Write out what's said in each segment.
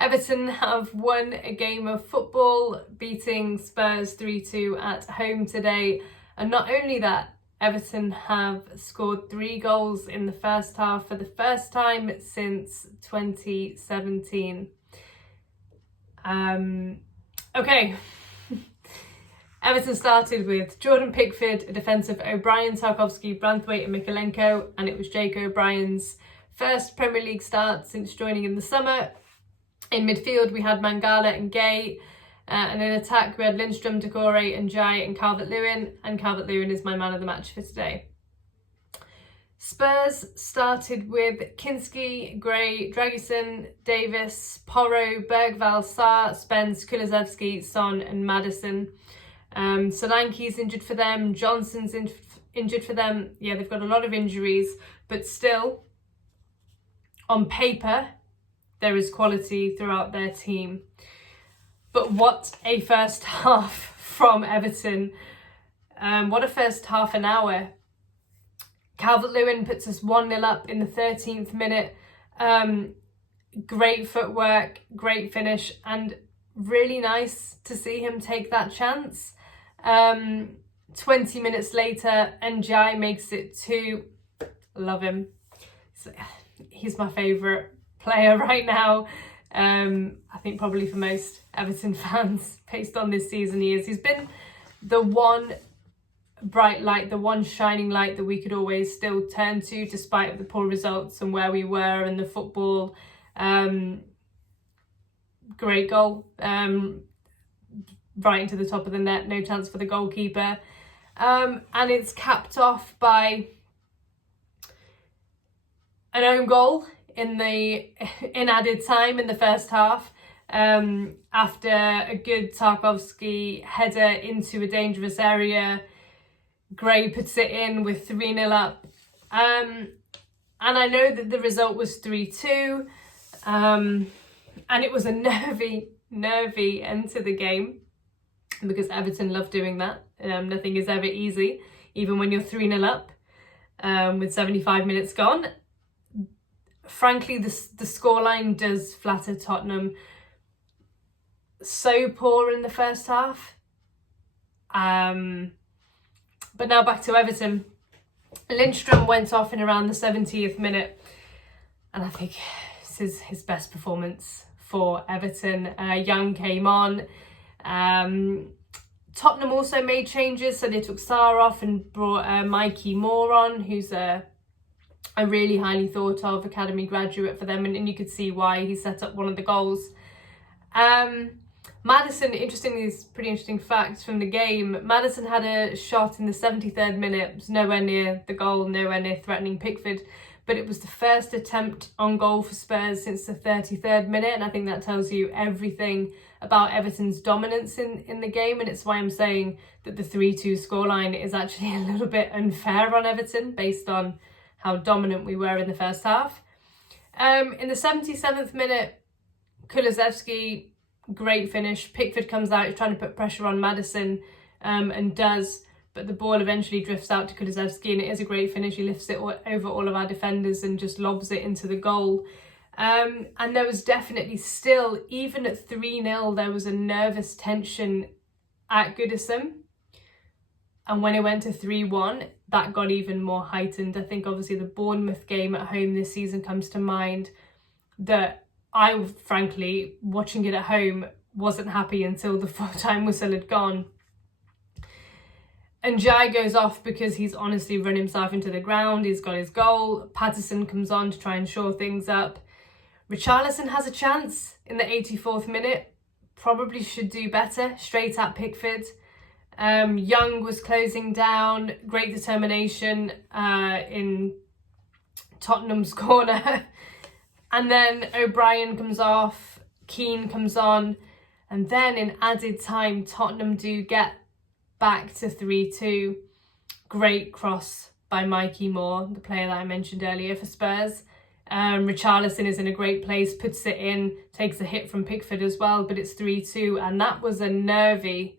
Everton have won a game of football, beating Spurs 3-2 at home today. And not only that, Everton have scored 3 goals in the first half for the first time since 2017. Okay. Everton started with Jordan Pickford, a defensive O'Brien, Tarkowski, Branthwaite and Mikalenko, and it was Jake O'Brien's first Premier League start since joining in the summer. In midfield, we had Mangala and Gay, and in attack, we had Lindstrom, Decore and Jai and Calvert-Lewin, and Calvert-Lewin is my man of the match for today. Spurs started with Kinski, Gray, Dragusin, Davis, Porro, Bergvall, Sarr, Spence, Kulusevski, Son and Maddison. Solanke's injured for them, Johnson's injured for them. Yeah, they've got a lot of injuries, but still, on paper, there is quality throughout their team. But what a first half from Everton. What a first half an hour. Calvert-Lewin puts us 1-0 up in the 13th minute. Great footwork, great finish, and really nice to see him take that chance. 20 minutes later, Njai makes it 2. Love him. He's my favourite player right now. I think probably for most Everton fans, based on this season, he's been the one bright light, the one shining light that we could always still turn to despite the poor results and where we were and the football. Great goal. Right into the top of the net, no chance for the goalkeeper. And it's capped off by an own goal in added time in the first half, after a good Tarkowski header into a dangerous area. Gray puts it in with 3-0 up. And I know that the result was 3-2, and it was a nervy end to the game, because Everton love doing that. Nothing is ever easy, even when you're 3-0 up with 75 minutes gone. Frankly, the scoreline does flatter Tottenham. So poor in the first half. But now back to Everton. Lindstrom went off in around the 70th minute, and I think this is his best performance for Everton. Young came on. Tottenham also made changes, so they took Sarr off and brought Mikey Moore on, who's a really highly thought of academy graduate for them, and you could see why he set up one of the goals. Maddison, interestingly, is pretty interesting facts from the game. Maddison had a shot in the 73rd minute. It was nowhere near the goal, nowhere near threatening Pickford, but it was the first attempt on goal for Spurs since the 33rd minute, and I think that tells you everything about Everton's dominance in the game, and it's why I'm saying that the 3-2 scoreline is actually a little bit unfair on Everton based on how dominant we were in the first half. In the 77th minute, Kulusevski, great finish. Pickford comes out, he's trying to put pressure on Maddison, and does, but the ball eventually drifts out to Kulusevski, and it is a great finish. He lifts it over all of our defenders and just lobs it into the goal. And there was definitely still, even at 3-0, there was a nervous tension at Goodison. And when it went to 3-1, that got even more heightened. I think obviously the Bournemouth game at home this season comes to mind, that I, frankly, watching it at home, wasn't happy until the full-time whistle had gone. And Jai goes off because he's honestly run himself into the ground. He's got his goal. Patterson comes on to try and shore things up. Richarlison has a chance in the 84th minute. Probably should do better. Straight at Pickford. Young was closing down. Great determination in Tottenham's corner. And then O'Brien comes off. Keane comes on. And then in added time, Tottenham do get back to 3-2. Great cross by Mikey Moore, the player that I mentioned earlier for Spurs. Richarlison is in a great place, puts it in, takes a hit from Pickford as well, but it's 3-2, and that was a nervy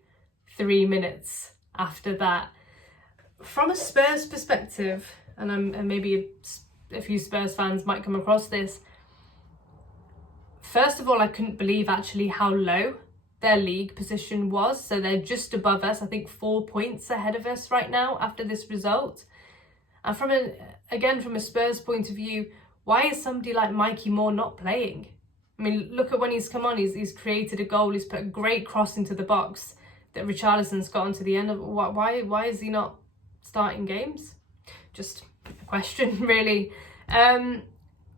3 minutes after that. From a Spurs perspective, and maybe a few Spurs fans might come across this, First of all, I couldn't believe actually how low their league position was. So they're just above us, I think 4 points ahead of us right now after this result. And from a Spurs point of view, why is somebody like Mikey Moore not playing? I mean, look at when he's come on, he's created a goal, he's put a great cross into the box that Richarlison's got onto the end of. Why is he not starting games? Just a question, really.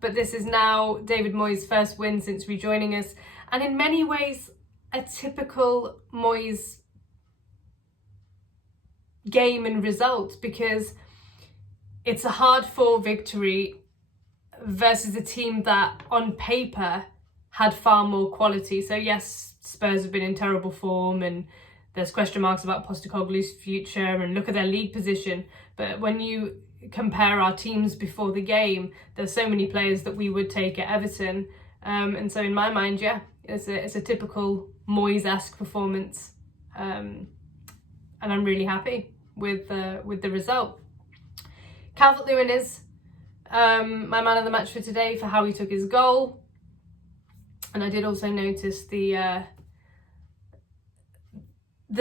But this is now David Moyes' first win since rejoining us, and in many ways a typical Moyes game and result, because it's a hard-fought victory versus a team that on paper had far more quality. So yes, Spurs have been in terrible form and there's question marks about Postecoglou's future, and look at their league position. But when you compare our teams before the game, there's so many players that we would take at Everton. And so in my mind, yeah, it's a typical Moyes-esque performance. And I'm really happy with the result. Calvert-Lewin is my man of the match for today for how he took his goal. And I did also notice the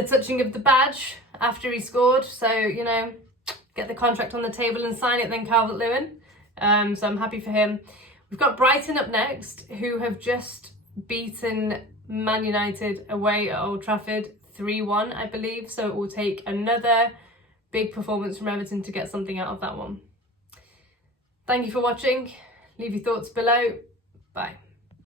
touching of the badge after he scored. So, you know, get the contract on the table and sign it then, Calvert-Lewin. So I'm happy for him. We've got Brighton up next, who have just beaten Man United away at Old Trafford 3-1, I believe. So it will take another big performance from Everton to get something out of that one. Thank you for watching. Leave your thoughts below. Bye.